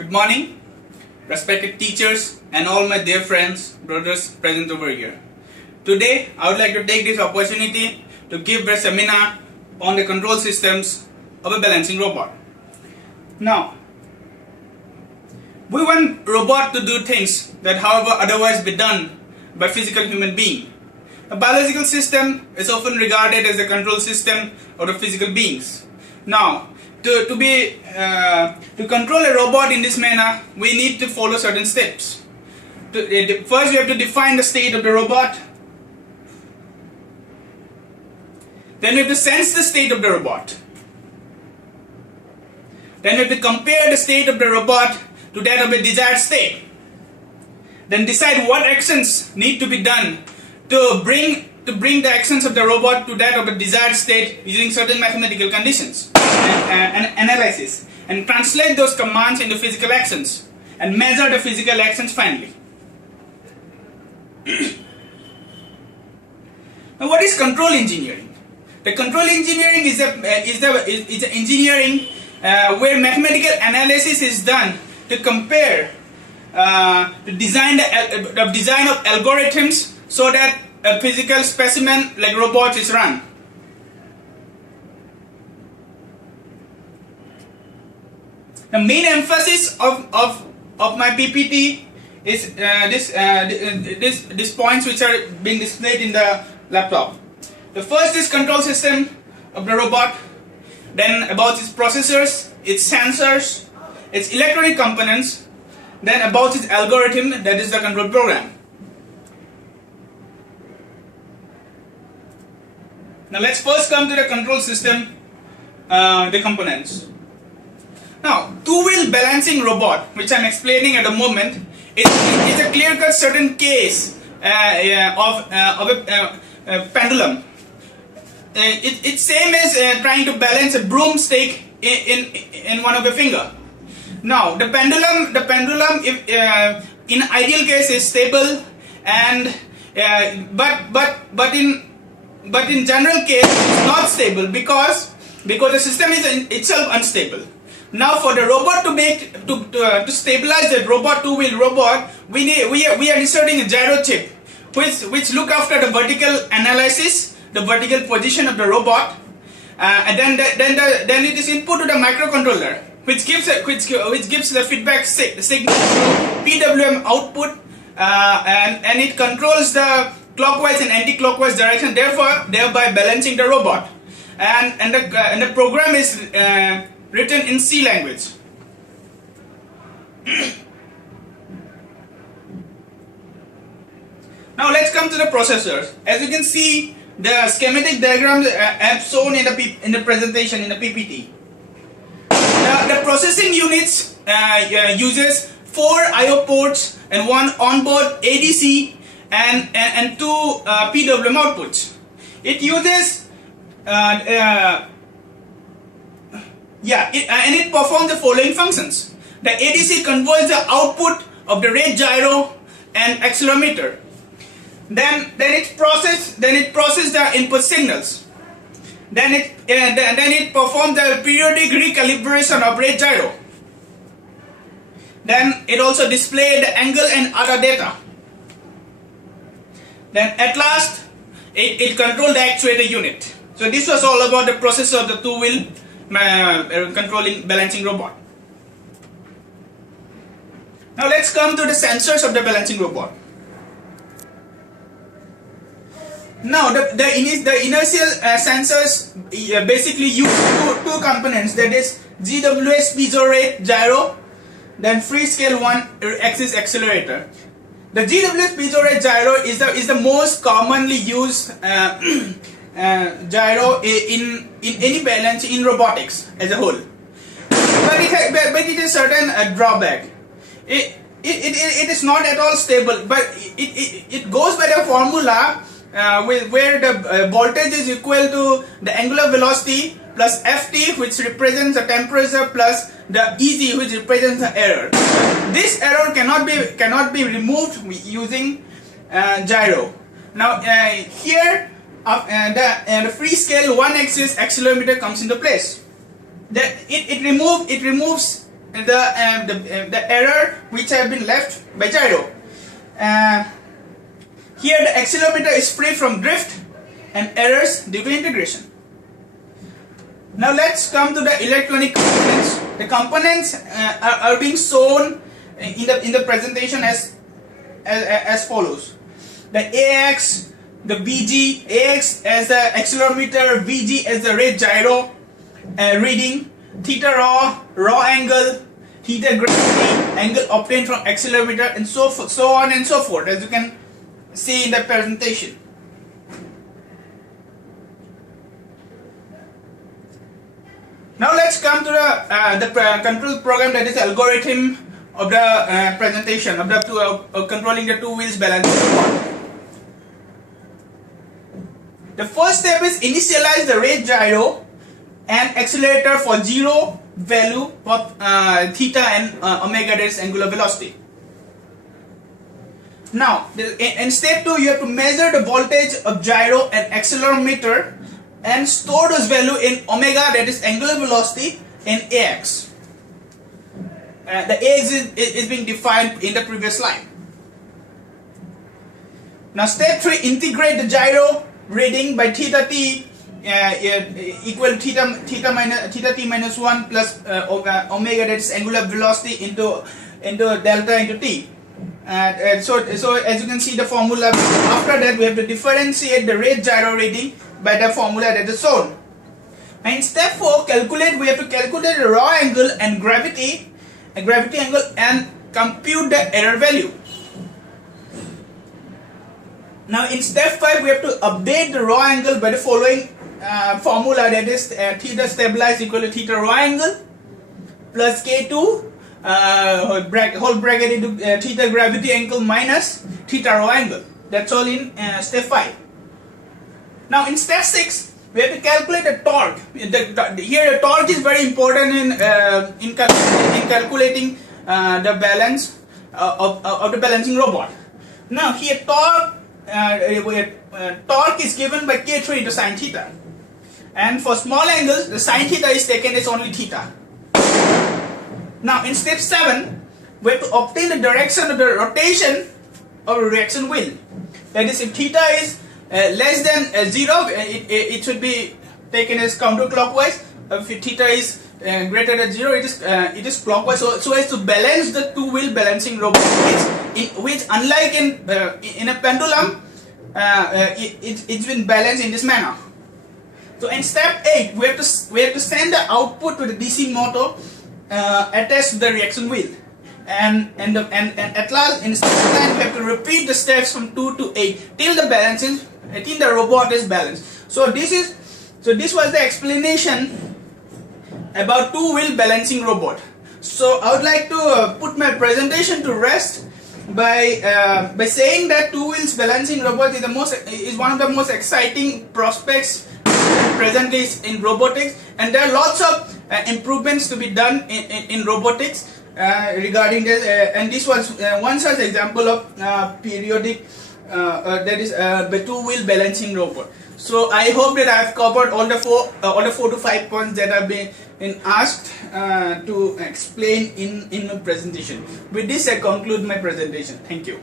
Good morning, respected teachers and all my dear friends, brothers present over here. Today, I would like to take this opportunity to give a seminar on the control systems of a balancing robot. Now, we want robot to do things that however otherwise be done by physical human being. A biological system is often regarded as the control system of the physical beings. Now, to control a robot in this manner, we need to follow certain steps. First, we have to define the state of the robot. Then we have to sense the state of the robot. Then we have to compare the state of the robot to that of a desired state. Then decide what actions need to be done to bring the actions of the robot to that of a desired state using certain mathematical conditions and analysis, and translate those commands into physical actions and measure the physical actions finally. Now, what is control engineering? The control engineering is the engineering where mathematical analysis is done to compare the design of algorithms so that a physical specimen like robots is run. The main emphasis of my PPT is these points which are being displayed in the laptop. The first is control system of the robot, then about its processors, its sensors, its electronic components, then about its algorithm, that is the control program. Now let's first come to the control system, the components. Now, two-wheel balancing robot, which I'm explaining at the moment, is a clear-cut certain case of a pendulum. It's same as trying to balance a broomstick in one of your finger. Now, the pendulum, if, in ideal case, is stable, and but in general case, it's not stable because the system is itself unstable. Now, for the robot to stabilize the robot, two-wheel robot, we are inserting a gyro chip, which look after the vertical analysis, the vertical position of the robot, and then it is input to the microcontroller, which gives the feedback signal to PWM output, and it controls the clockwise and anti-clockwise direction, thereby balancing the robot. And the program is written in C language. Now let's come to the processors. As you can see, the schematic diagrams are shown in the presentation in the PPT. The processing units uses 4 I/O ports and 1 onboard ADC and 2 PWM outputs. It uses it performs the following functions. The ADC converts the output of the rate gyro and accelerometer. Then it processes the input signals. Then it performs the periodic recalibration of rate gyro. Then it also displays the angle and other data. Then at last it controls the actuator unit. So this was all about the process of the two-wheel controlling balancing robot. Now let's come to the sensors of the balancing robot. Now the inertial sensors basically use two components, that is GWS piezo rate gyro, then Freescale 1-axis accelerator. The GWS piezo rate gyro is the most commonly used gyro in any balance in robotics as a whole, but it has certain drawback. It is not at all stable, but it goes by the formula where the voltage is equal to the angular velocity plus Ft, which represents the temperature, plus the Ez, which represents the error. This error cannot be removed using gyro. Now here the Freescale 1-axis accelerometer comes into place. It removes the error which have been left by gyro. Here the accelerometer is free from drift and errors due to integration. Now let's come to the electronic components. The components are being shown in the presentation as follows. The AX, the VG, AX as the accelerometer, VG as the rate gyro reading, theta raw angle, theta gravity, angle obtained from accelerometer, and so on and so forth, as you can see in the presentation. Now let's come to the control program, that is algorithm of the presentation of the controlling the two wheels balance. The first step is initialize the rate gyro and accelerator for zero value of theta and omega, that is angular velocity. Now in step 2 you have to measure the voltage of gyro and accelerometer and store those value in omega, that is angular velocity, and AX. The AX is being defined in the previous line. Now step 3, integrate the gyro reading by theta t equal theta t minus 1 plus omega, that is angular velocity, into delta into t. So as you can see the formula. After that we have to differentiate the rate gyro reading by the formula that is shown. And in step 4, we have to calculate the raw angle and gravity angle and compute the error value. Now in step 5 we have to update the raw angle by the following formula, that is theta stabilized equal to theta raw angle plus K2 whole bracket into theta gravity angle minus theta raw angle. That's all in step 5. Now in step 6 we have to calculate the torque. Here the torque is very important in calculating the balance of the balancing robot. Now here torque is given by K3 into sine theta, and for small angles the sine theta is taken as only theta. Now in step 7 we have to obtain the direction of the rotation of a reaction wheel. That is, if theta is less than 0, it should be taken as counterclockwise. If theta is greater than 0, it is clockwise. So as to balance the two wheel balancing robot, which unlike in a pendulum, it's been balanced in this manner. So in step 8 we have to send the output to the DC motor attached to the reaction wheel, and at last in step 9 we have to repeat the steps from 2 to 8 till the robot is balanced. So this was the explanation about two wheel balancing robot. So I would like to put my presentation to rest by saying that two wheels balancing robot is one of the most exciting prospects presently in robotics, and there are lots of improvements to be done in robotics regarding this, and this was one such example of periodic that is the two wheel balancing robot. So I hope that I have covered all the 4 to 5 points that have been asked to explain in my presentation. With this I conclude my presentation. Thank you.